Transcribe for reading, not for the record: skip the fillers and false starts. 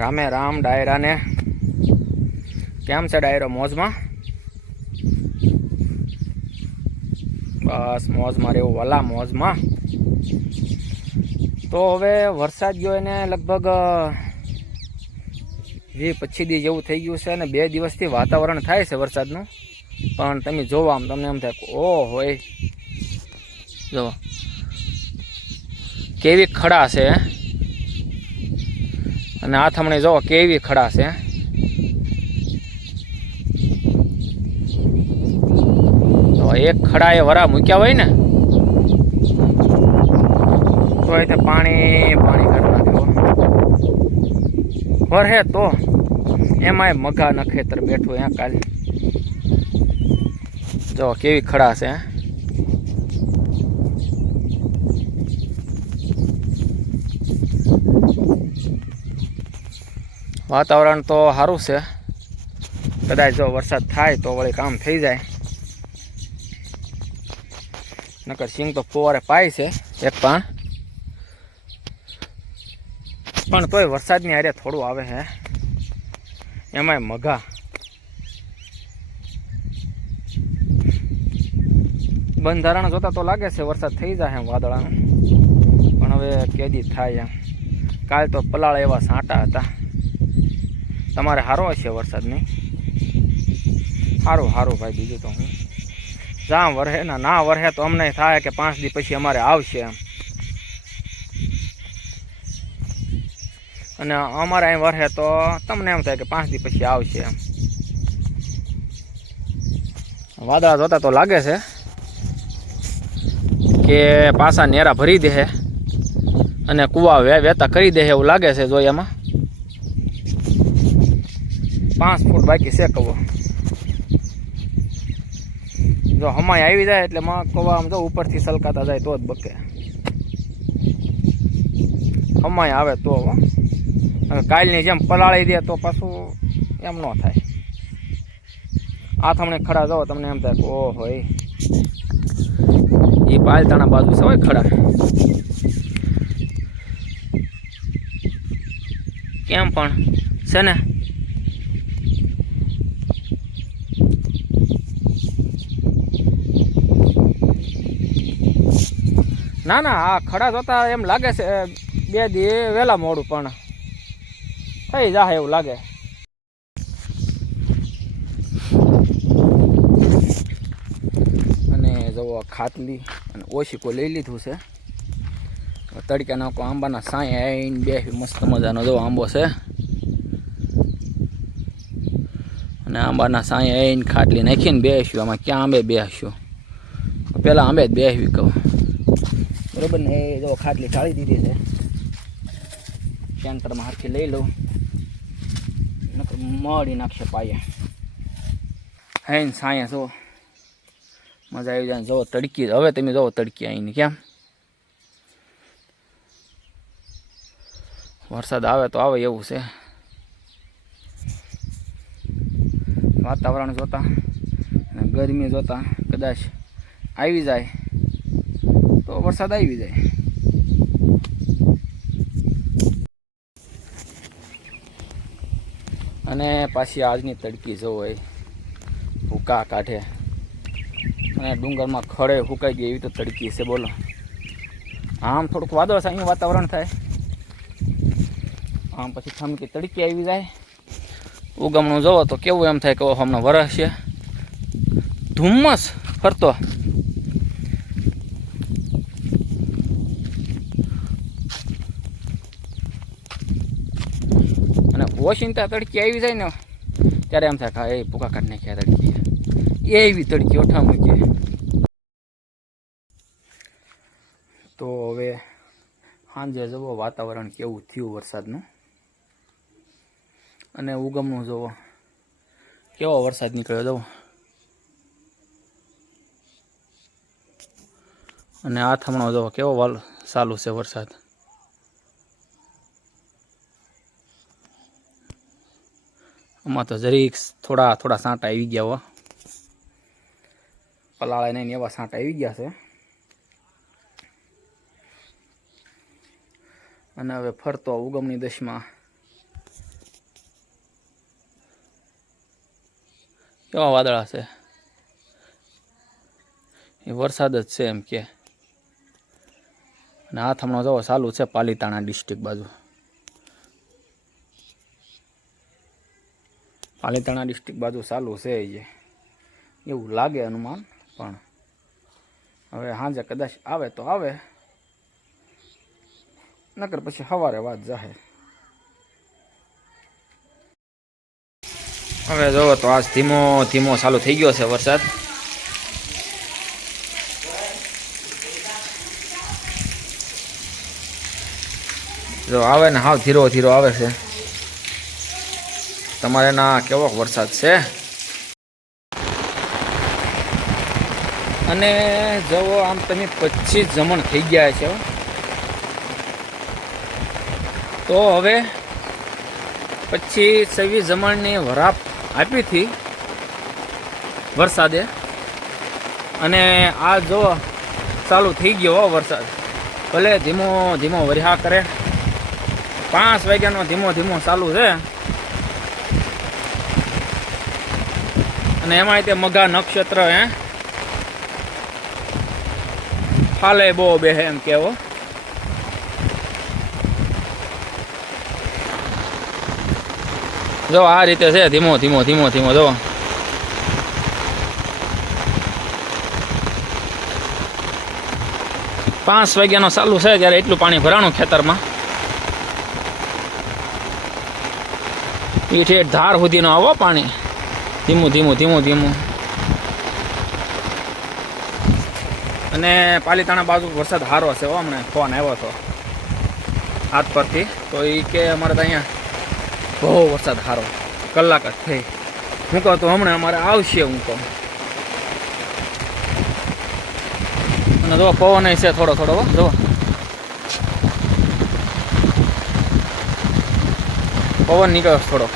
રામે રામ ડાયરાને. કેમ છે ડાયરો? મોજમાં? બસ મોજમાં રહેવું વાલા, મોજમાં. તો હવે વરસાદ ગયો એને લગભગ 20-25 દી જેવું થઈ ગયું છે અને 2 દિવસથી વાતાવરણ થાય છે વરસાદનું. પણ તમે જોવો આમ તમને એમ થાય ઓ હોય જો કેવી ખડા છે અને આથમણી જો કેવી ખડા છે. તો એક ખડા એ વરા મૂક્યા હોય ને તો એ પાણી કાઢી નાખ્યો વરહે તો એમાંય મઘા નખેતર બેઠું ત્યાં કાલે જો કેવી ખડા છે. વાતાવરણ તો સારું છે, કદાચ જો વરસાદ થાય તો વળી કામ થઈ જાય. નકર સિંગ તો ફુવારે પાય છે એક પણ તોય વરસાદની હારે થોડું આવે છે, એમાંય મઘા. બંધારણ જોતા તો લાગે છે વરસાદ થઈ જાય વાદળાનું, પણ હવે કેદી થાય એમ. કાલ તો પલાળ એવા સાંટા હતા. તમારે સારો હશે વરસાદ? નહીં સારું ભાઈ. બીજું તો હું જ્યાં વરહે ના વરહે તો અમને થાય કે 5 દી પછી અમારે આવશે એમ, અને અમારે અહીં વરહે તો તમને એમ થાય કે 5 દી પછી આવશે એમ. વાદળા જોતા તો લાગે છે કે પાછા નેરા ભરી દે અને કુવા વેતા કરી દે એવું લાગે છે. જો એમાં 5 ફૂટ બાકી છે કવો. જો હમાય આવી જાય એટલે કવા જો ઉપરથી સલકાતા જાય તો જ બકે. હમાય આવે તો કાલની જેમ પલાળી દે તો પાછું એમ ન થાય. આથમણે ખડા જાઓ તમને એમ થાય ઓ હોય એ પાલતાણા બાજુ છે હોય ખડા. કેમ પણ છે ને ના આ ખડા જોતા એમ લાગે છે 2 દી વહેલા મોડું પણ થઈ જાય એવું લાગે. અને જવો ખાટલી અને ઓશીકો લઈ લીધું છે. તડકા નાખો આંબાના સાંય આવીને બે મસ્ત મજાનો જો આંબો છે અને આંબાના સાંય આવીને ખાટલી નાખીને બેસ્યું. આમાં ક્યાં આંબે બેસ્યું? પહેલાં આંબે જ બેસવી કહું બરોબર ને. એ જો ખાટલી ઢાળી દીધી છે, સેન્ટરમાં હારથી લઈ લઉં નકર મળી નાખશે પાયા. હે ને સાયા જો મજા આવી જાય. જો તડકી હવે તમે જો તડકી આવીને કેમ વરસાદ આવે તો આવે એવું છે. વાતાવરણ જોતા અને ગરમી જોતા કદાચ આવી જાય તો વરસાદ આવી જાય. અને પાછી આજની તડકી જો હોય ભૂકા કાઢે અને ડુંગરમાં ખડે ફૂંકાઈ ગઈ એવી તો તડકી છે બોલો. આમ થોડુંક વાદળછાયું વાતાવરણ થાય, આમ પછી થમકી તડકી આવી જાય. ઉગમણું જોવો તો કેવું એમ થાય કે હમણાં વરસ છે, ધુમ્મસ ફરતો. અને ઓશિંતા તડકી આવી જાય ને ત્યારે એમ થાય કે એ ભૂકા કાઢી નાખ્યા તડકી, એવી તડકી ઓઠા મૂકીએ. તો હવે સાંજે જુઓ વાતાવરણ કેવું થયું વરસાદનું, અને ઉગમનું જુઓ કેવો વરસાદ નીકળ્યો જુઓ. અને આથમણો જુઓ કેવો ચાલુ છે વરસાદ. આમાં તો જરીક થોડા સાંટા આવી ગયા હો, પલાળે નહીં એવા સાંટા આવી ગયા છે. અને હવે ફરતો ઉગમની દશમાં કેવા વાદળા છે એ વરસાદ જ છે એમ કે. અને હાથ હમણાં જવો ચાલુ છે પાલીતાણા ડિસ્ટ્રિક્ટ બાજુ. પાલીતાણા ડિસ્ટ્રિક્ટ બાજુ ચાલુ છે એ એવું લાગે અનુમાન. પણ હવે સાંજે કદાચ આવે તો આવે, નકર પછી સવારે વાત જાહે. હવે જોવો તો આજ ધીમો ધીમો ચાલુ થઈ ગયો છે વરસાદ. જો આવે ને હાવ ધીરો ધીરો આવે છે. તમારે ના કેવો વરસાદ છે? અને જવો આમ તમે 25 જમણ થઈ ગયા છે. તો હવે 25-26 જમણની વરાપ આપી હતી વરસાદે. અને આ જો ચાલુ થઈ ગયો વરસાદ. ભલે ધીમો ધીમો વરહા કરે, 5 વાગ્યાનો ધીમો ધીમો ચાલુ છે. અને એમાંય તે મઘા નક્ષત્ર ફાલે બહુ બેહે એમ કેવો. જો આ રીતે છે ધીમો ધીમો ધીમો ધીમો. જો પાંચ વાગ્યાનો ચાલુ છે ત્યારે એટલું પાણી ભરાણું ખેતરમાં. એ ઠેઠ ધાર સુધીનો આવો પાણી, ધીમું ધીમું ધીમું ધીમું. અને પાલીતાણા બાજુ વરસાદ સારો છે. હમણાં ફોન આવ્યો હતો હાથ પરથી, તો એ કે અમારે તો અહીંયા બહુ વરસાદ સારો, કલાક જ થઈ. હું કહું તો હમણાં અમારે આવશે. હું કહું અને જો પવન છે થોડો થોડો. જો પવન નીકળે થોડો.